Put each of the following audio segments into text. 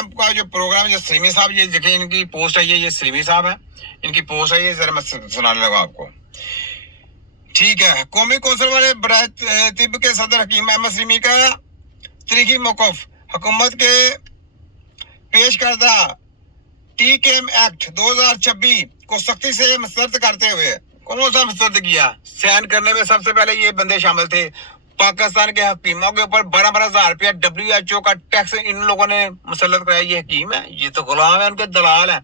Camp का जो programme, जो सलीमी साहब, ये देखिए इनकी पोस्ट है, ये सलीमी साहब है, इनकी पोस्ट है, ये जरा मैं सुनाने लगा आपको। ठीक है, कौमी कौंसिल वाले बराह तिब के सदर हकीम अहमद सलीमी का तरीकी मौकफ हुकूमत के पेश करदा टीकेएम एक्ट 2026 को सख्ती से मुस्तरद करते हुए, कौन सा मुस्तरद किया? साइन करने में सबसे पहले ये बंदे शामिल थे। पाकिस्तान के हकीमों के ऊपर 12,000 रुपया WHO का टैक्स इन लोगों ने मुसल्लत कराया। ये हकीम है, ये तो गुलाम है, उनके दलाल है।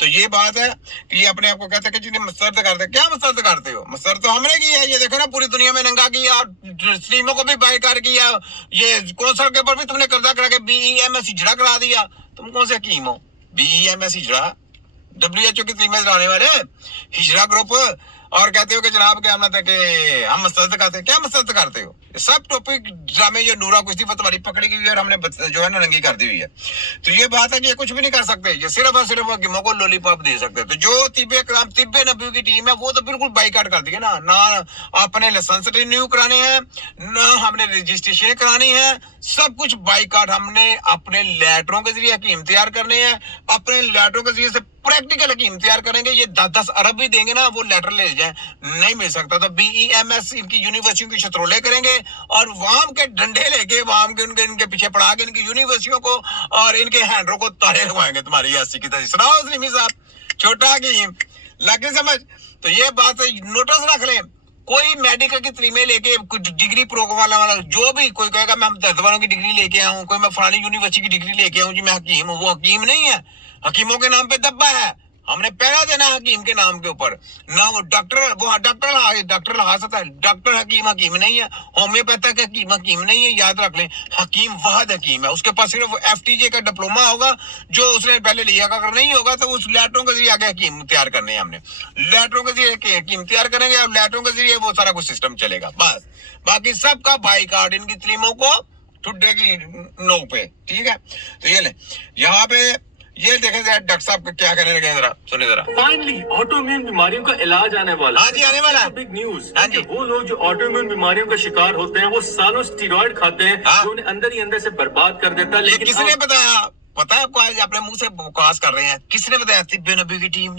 तो ये बात है कि ये अपने आप को कहते हैं कि जिन्हें मुस्तरद करते। क्या मुस्तरद करते हो? मुस्तरद तो हमने किया है। ये देखो ना, पूरी दुनिया में नंगा किया, मुस्लिमों को भी बाइकाट किया, ये कौंसल के ऊपर भी तुमने कब्जा करा के BEMS हिजड़ा करा दिया। तुम कौन से हकीम हो? BEMS हिजड़ा, WHO की कीमत लाने वाले हिजड़ा ग्रुप, और कहते हो कि जनाब क्या मतलब कि हम मुस्तरद करते हैं। क्या मुस्तरद करते हो? सब टॉपिक ड्रामे जो नूरा कुश्ती पर तुम्हारी पकड़ी गई है और हमने जो है ना नंगी कर दी हुई है। तो ये बात है कि ये कुछ भी नहीं कर सकते, ये सिर्फ और सिर्फ हकीमों को लॉलीपॉप दे सकते हैं। तो जो तिब्बे नबी की टीम है वो तो बिल्कुल बाइकाट कर दी है ना अपने लाइसेंस रिन्यू कराने हैं, ना हमने रजिस्ट्रेशन करानी है, सब कुछ बाइकाट। हमने अपने लेटरों के जरिए हकीम तैयार करने हैं, अपने लेटरों के जरिए से प्रैक्टिकल हकीम तैयार करेंगे। ये 10-10 अरब भी देंगे ना, वो लेटर ले जाए, नहीं मिल सकता। तो BEMS इनकी यूनिवर्सिटियों की शत्रुले करेंगे और वाम के डंडे लेके वाम के इनके पीछे पड़ा के इनकी यूनिवर्सिटियों को और इनके हैंडरों को ताले लगवाएंगे तुम्हारी अस्सी की तरह। सुनाओ सलीमी साहब, छोटा हकीम लगे समझ। तो ये बात नोटिस रख लें, कोई मेडिकल की तलीमे लेके कुछ डिग्री प्रोग्राम वाला जो भी कोई कहेगा मैं दर्द वालों की डिग्री लेके आऊं, कोई मैं फलानी यूनिवर्सिटी की डिग्री लेके आऊं जी मैं हकीम हूं, वो हकीम नहीं है। हकीमों के नाम पे दब्बा है, हमने पहला देना हकीम के नाम के ऊपर ना। वो डॉक्टर होता है, डॉक्टर हकीम नहीं है। होम्योपैथिक हकीम नहीं है, याद रख लें। हकीम वाहिद हकीम है, उसके पास सिर्फ FTJ का डिप्लोमा होगा जो उसने पहले लिया। अगर नहीं होगा तो उस लेटरों के जरिए आगे हकीम तैयार करने हैं हमने। लेटरों के जरिए हकीम तैयार करेंगे और लेटरों के जरिए वो सारा कुछ सिस्टम चलेगा बस। बाकी सबका बाइकाट इनकी तलीमों को ठुड्डे की नोक पे। ठीक है, तो ये ले यहाँ पे ये देखें जरा डॉक्टर साहब क्या कहने लगे, जरा सुनिए जरा। फाइनली ऑटोइम्यून बीमारियों का इलाज आने वाला है। हाँ जी, आने वाला है। Big news. हाँ जी, वो लोग जो ऑटोइम्यून बीमारियों का शिकार होते हैं वो सालों स्टीरॉइड खाते हैं, जो उन्हें अंदर ही अंदर से बर्बाद कर देता है। लेकिन किसने बताया? पता है आपको? आज अपने मुंह से बकवास कर रहे हैं। किसने बताया? तिब्बे नबी की टीम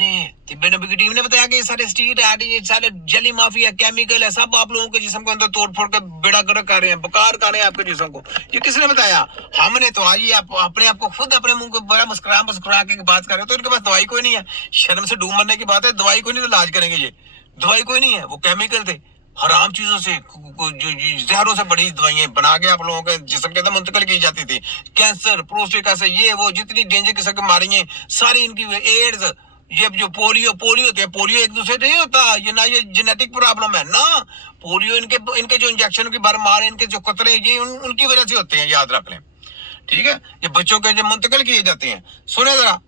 ने बताया कि सारे स्टीरॉइड, ये सारे जली माफिया, केमिकल है, सब आप लोगों के जिस्म के अंदर तोड़ फोड़ के बेड़ा गर्क कर रहे हैं, बकार कर रहे हैं आपके जिस्म को। ये किसने बताया? हमने तो आज अपने आप को खुद अपने मुंह को बड़ा मुस्कुरा के बात कर रहे हो। तो इनके पास दवाई कोई नहीं है, शर्म से डूब मरने की बात है। दवाई कोई नहीं तो इलाज करेंगे, ये दवाई कोई नहीं है, वो केमिकल थे, हराम चीजों से, जहरों से बड़ी दवाइयां बना के आप लोगों के जिस्म के अंदर मुंतकिल की जाती थी। कैंसर, प्रोस्टेट कैंसर, ये वो जितनी डेंजर किस्म की बीमारियां सारी इनकी, एड्स, ये जो पोलियो होते हैं, पोलियो एक दूसरे नहीं होता, ये ना ये जेनेटिक प्रॉब्लम है ना। पोलियो इनके जो इंजेक्शन की भरमार, इनके जो कतरे, ये उनकी वजह से होते हैं, याद रख लें। ठीक है, ये बच्चों के जो मुंतकिल किए जाते हैं। सुने जरा,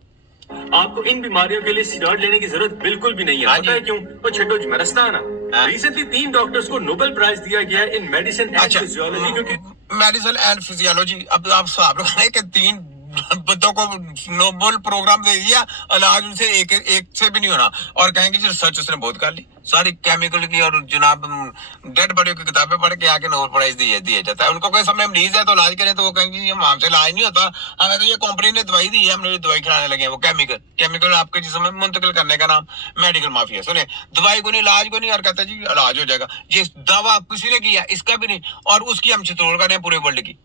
आपको इन बीमारियों के लिए स्टीरॉइड लेने की जरूरत बिल्कुल भी नहीं है। पता है क्यों? वो छठो मरस्ता है ना। रिसेंटली 3 डॉक्टर्स को नोबेल प्राइज दिया गया है इन मेडिसिन एंड फिजियोलॉजी, क्योंकि मेडिसिन एंड फिजियोलॉजी। अब आप साहब लोग 3 बच्चों को नोबेल प्रोग्राम दे दिया, इलाज उनसे एक से भी नहीं होना, और कहेंगे जी रिसर्च उसने बहुत कर ली, सारी केमिकल की और जनाब डेड बॉडी की किताबें पढ़ के आके नोबेल प्राइज दिया जाता है। उनको कोई समय मरीज है तो इलाज करें तो वो कहेंगे जी हमसे इलाज नहीं होता, हमें तो ये कंपनी ने दवाई दी है, हमने ये दवाई खिलाने लगे हैं। वो केमिकल आपके जिस्म में मुंतकिल करने का नाम मेडिकल माफिया। सुने, दवाई को नहीं, इलाज को नहीं, और कहते जी इलाज हो जाएगा। ये दावा किसी ने किया, इसका भी नहीं, और उसकी हम चित्रोड़ कर रहे हैं पूरे वर्ल्ड की।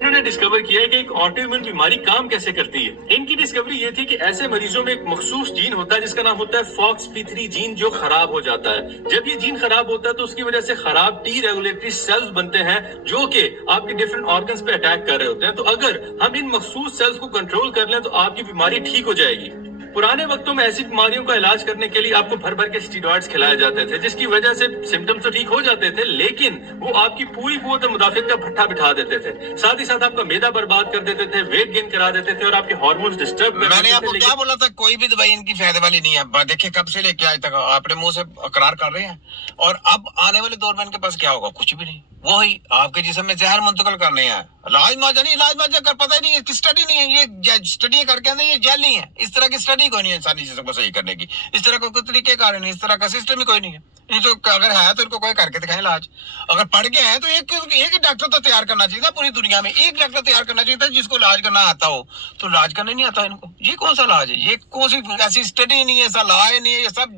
इन्होंने डिस्कवर किया है कि एक ऑटोइम्यून बीमारी काम कैसे करती है। इनकी डिस्कवरी ये थी कि ऐसे मरीजों में एक मखसूस जीन होता है जिसका नाम होता है FOXP3 जीन, जो खराब हो जाता है। जब ये जीन खराब होता है तो उसकी वजह से खराब टी रेगुलेटरी सेल्स बनते हैं जो कि आपके डिफरेंट ऑर्गन्स पे अटैक कर रहे होते हैं। तो अगर हम इन मखसूस सेल्स को कंट्रोल कर लें तो आपकी बीमारी ठीक हो जाएगी। पुराने वक्तों में ऐसी बीमारियों का इलाज करने के लिए आपको भर भर के स्टीरॉइड्स खिलाए जाते थे, जिसकी वजह से सिम्टम्स तो ठीक हो जाते थे, लेकिन वो आपकी पूरी कुव्वत मुदाफियत का भट्ठा बिठा देते थे। साथ ही साथ आपका मैदा बर्बाद कर देते थे, वेट गेन करा देते थे और आपके हार्मोन्स डिस्टर्ब कर देते थे। मैंने आपको क्या बोला था? कोई भी दवाई इनकी फायदे वाली नहीं है। देखिए कब से लेके आज तक अपने मुंह से इकरार कर रहे हैं, और अब आने वाले दौर में इनके पास क्या होगा? कुछ भी नहीं। वो ही आपके जिस्म में जहर मुंतकिल करने हैं। इलाज माजा कर पता ही नहीं है, स्टडी नहीं है, ये स्टडी करके अंदर ये जेल नहीं है। इस तरह की स्टडी कोई नहीं है इंसानी जिस्म को सही करने की, इस तरह का कोई तरीके कार नहीं, इस तरह का सिस्टम ही कोई नहीं है। یہ تو اگر ہے تو ان کو کوئی کر کے دکھائیں علاج. اگر پڑھ گئے ہیں تو ایک ہی ڈاکٹر تو تیار کرنا چاہیے تھا پوری دنیا میں, ایک ڈاکٹر تیار کرنا چاہیے تھا جس کو علاج کرنا آتا ہو. تو علاج کرنے نہیں آتا ان کو. یہ کون سا علاج ہے؟ یہ کون سی ایسی اسٹڈی نہیں ہے, ایسا لا نہیں ہے, یہ سب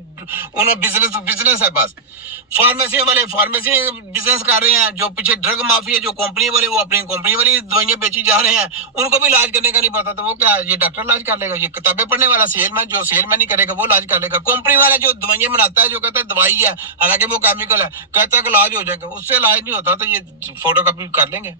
انہوں بزنس ہے بس. فارمیسی والے فارمیسی بزنس کر رہے ہیں, جو پیچھے ڈرگ مافیا جو کمپنی والے وہ اپنی کمپنی والی دوائیاں بیچی جا رہے ہیں, ان کو بھی علاج کرنے کا نہیں پتا. تو وہ کیا یہ ڈاکٹر علاج کر لے گا؟ یہ کتابیں پڑھنے والا سیل مین جو سیل مین نہیں کرے گا وہ علاج کر لے گا. کمپنی والا جو دوائیاں بناتا ہے جو کہتا ہے دوائی ہے حالانکہ وہ کیمیکل ہے, کہتا ہے کہ علاج ہو جائے گا, اس سے علاج نہیں ہوتا. تو یہ فوٹو کاپی کر لیں گے,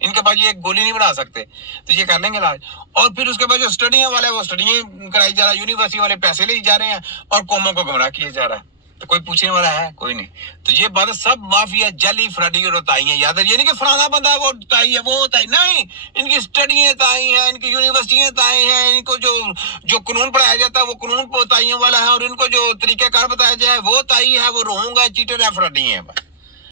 ان کے پاس یہ ایک گولی نہیں بنا سکتے تو یہ کر لیں گے علاج. اور پھر اس کے بعد جو اسٹڈیاں والا ہے وہ اسٹڈیاں کرائی جا رہا ہے, یونیورسٹی والے پیسے لے جا رہے ہیں اور قوموں کو گمراہ کیے جا رہا ہے. تو کوئی پوچھنے والا ہے؟ کوئی نہیں. تو یہ بات سب مافیا جعلی فراڈی اور تائی ہیں. یاد ہے یہ نہیں کہ فلانا بندہ ہے وہ تائی ہے وہ تائی نہیں, ان کی اسٹڈیاں تائی ہیں, ان کی یونیورسٹیاں تائی ہیں, ان کو جو قانون پڑھایا جاتا ہے وہ قانون تائیوں والا ہے, اور ان کو جو طریقہ کار بتایا جائے وہ تائی ہے, وہ روہنگا چیٹر ہے, فراڈی ہیں.